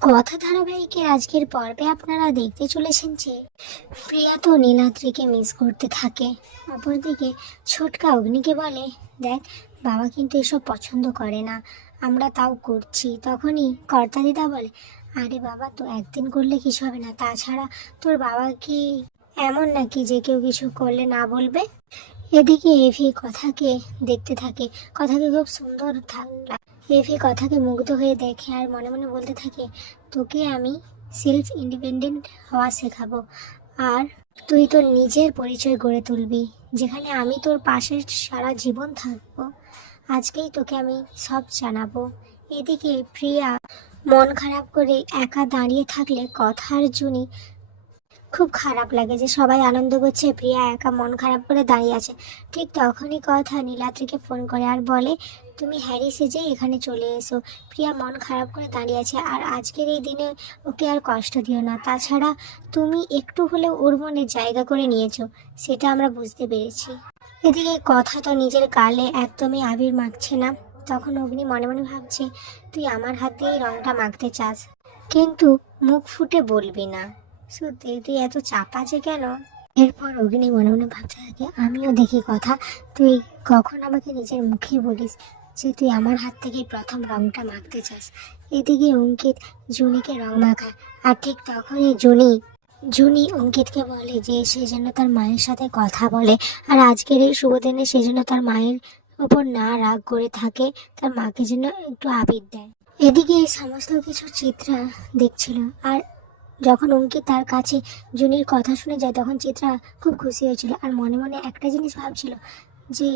কথা ধারাবাহিকের আজকের পর্বে আপনারা দেখতে চলেছেন যে প্রিয়া তো নীলাদ্রিকে মিস করতে থাকে। অপরদিকে ছোটকা অগ্নিকে বলে, দেখ বাবা কিন্তু এসব পছন্দ করে না, আমরা তাও করছি। তখনই কর্তা দিদা বলে, আরে বাবা তো একদিন করলে কিছু হবে না, তাছাড়া তোর বাবা কি এমন নাকি যে কেউ কিছু করলে না বলবে। এদিকে এভি কথাকে দেখতে থাকে, কথাকে খুব সুন্দর এভি কথাকে মুগ্ধ হয়ে দেখে আর মনে মনে বলতে থাকে, তোকে আমি সেলফ ইন্ডিপেন্ডেন্ট হওয়া শেখাবো, আর তুই তোর নিজের পরিচয় গড়ে তুলবি, যেখানে আমি তোর পাশে সারা জীবন থাকবো। আজকেই তোকে আমি সব জানাবো। এদিকে প্রিয়া মন খারাপ করে একা দাঁড়িয়ে থাকলে কথার জুনি খুব খারাপ লাগে যে সবাই আনন্দ করছে, প্রিয়া একা মন খারাপ করে দাঁড়িয়ে আছে। ঠিক তখনই কথা নীলাদ্রিকে ফোন করে আর বলে, তুমি হ্যারি সেজে এখানে চলে এসো, প্রিয়া মন খারাপ করে দাঁড়িয়ে আছে, আর আজকের এই দিনে ওকে আর কষ্ট দিও না। তাছাড়া তুমি একটু হলেও ওর মনে জায়গা করে নিয়েছো, সেটা আমরা বুঝতে পেরেছি। এদিকে কথা তো নিজের গালে একদমই আবির মাখছে না। তখন অগ্নি মনে মনে ভাবছে, তুই আমার হাত দিয়েই রংটা মাখতে চাস, কিন্তু মুখ ফুটে বলবি না। সত্যি তুই এত চাপা যে কেন? এরপর অগ্নি মনে মনে ভাবতে থাকে, আমিও দেখি কথা, তুই কখন আমাকে নিজের মুখে বলিস যে তুই আমার হাত থেকেই প্রথম রংটা মাখতে চাস। এদিকে অঙ্কিত জুনিকে রং মাখায়, আর ঠিক তখনই জুনি অঙ্কিতকে বলে যে সে যেন তার মায়ের সাথে কথা বলে, আর আজকের এই শুভ দিনে সে যেন তার মায়ের ওপর না রাগ করে থাকে, তার মাকে যেন একটু আবির দেয়। এদিকে এই সমস্ত কিছু চিত্রা দেখছিল, আর যখন অঙ্কিত তার কাছে জুনির কথা শুনে যায় তখন চিত্রা খুব খুশি হয়েছিল, আর মনে মনে একটা জিনিস ভাবছিল যে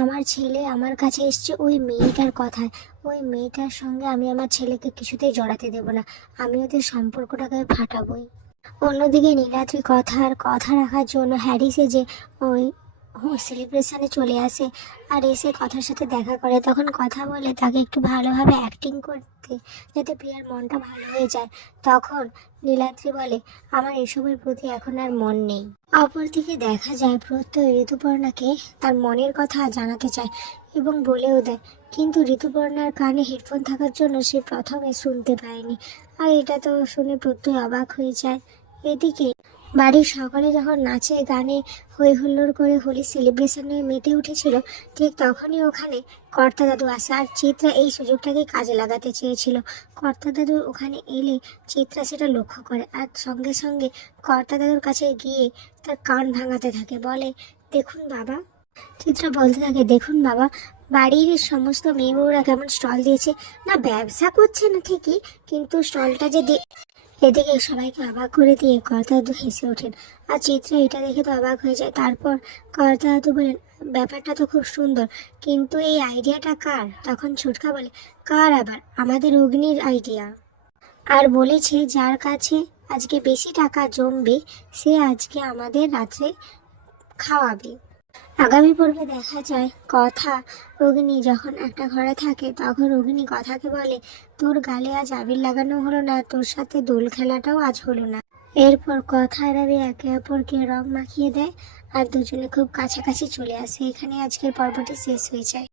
আমার ছেলে আমার কাছে এসছে ওই মেয়েটার কথায়, ওই মেয়েটার সঙ্গে আমি আমার ছেলেকে কিছুতেই জড়াতে দেব না, আমি ওদের সম্পর্কটাকে ফাটাবই। অন্যদিকে নীলাদ্রি কথা রাখার জন্য হ্যারিসে যে ওই সেলিব্রেশনে চলে আসে, আর এসে কথার সাথে দেখা করে। তখন কথা বলে তাকে একটু ভালোভাবে অ্যাক্টিং করতে, যাতে প্রিয়ার মনটা ভালো হয়ে যায়। তখন নীলাদ্রি বলে, আমার এসবের প্রতি এখন আর মন নেই। অপরদিকে দেখা যায় প্রত্যয় ঋতুপর্ণাকে তার মনের কথা জানাতে চায় এবং বলেও দেয়, কিন্তু ঋতুপর্ণার কানে হেডফোন থাকার জন্য সে প্রথমে শুনতে পায়নি, আর এটা তো শুনে প্রত্যয় অবাক হয়ে যায়। এদিকে বাড়ির সকলে যখন নাচে গানে হই হুল্লোড় করে হোলি সেলিব্রেশনে মেতে উঠেছিল, ঠিক তখনই ওখানে কর্তা দাদু আসে, আর চিত্রা এই সুযোগটাকে কাজে লাগাতে চেয়েছিল। কর্তা দাদু ওখানে এলে চিত্রা সেটা লক্ষ্য করে, আর সঙ্গে সঙ্গে কর্তা দাদুর কাছে গিয়ে তার কান ভাঙাতে থাকে, বলে, দেখুন বাবা। চিত্রা বলতে থাকে, দেখুন বাবা, বাড়ির সমস্ত মেয়ে বউরা কেমন স্টল দিয়েছে, না ব্যবসা করছে না ঠিকই, কিন্তু স্টলটা যে এদিকে সবাইকে অবাক করে দিয়ে কর্তা দাদু হেসে ওঠেন, আর চিত্রা এটা দেখে তো অবাক হয়ে যায়। তারপর কর্তা দাদু বলেন, ব্যাপারটা তো খুব সুন্দর, কিন্তু এই আইডিয়াটা কার? তখন ছোটকা বলে, কার আবার? আমাদের অগ্নির আইডিয়া, আর বলেছে যার কাছে আজকে বেশি টাকা জমবে সে আজকে আমাদের রাত্রে খাওয়াবে। আগামী পর্বে দেখা যায় কথা অগ্নি যখন একটা ঘরে থাকে, তখন অগ্নি কথাকে বলে, তোর গালে আজ আবির লাগানো হলো না, তোর সাথে দোল খেলাটাও আজ হলো না। এরপর কথা আর আমি একে অপরকে রং মাখিয়ে দেয়, আর দুজনে খুব কাছাকাছি চলে আসে। এখানে আজকের পর্বটি শেষ হয়ে যায়।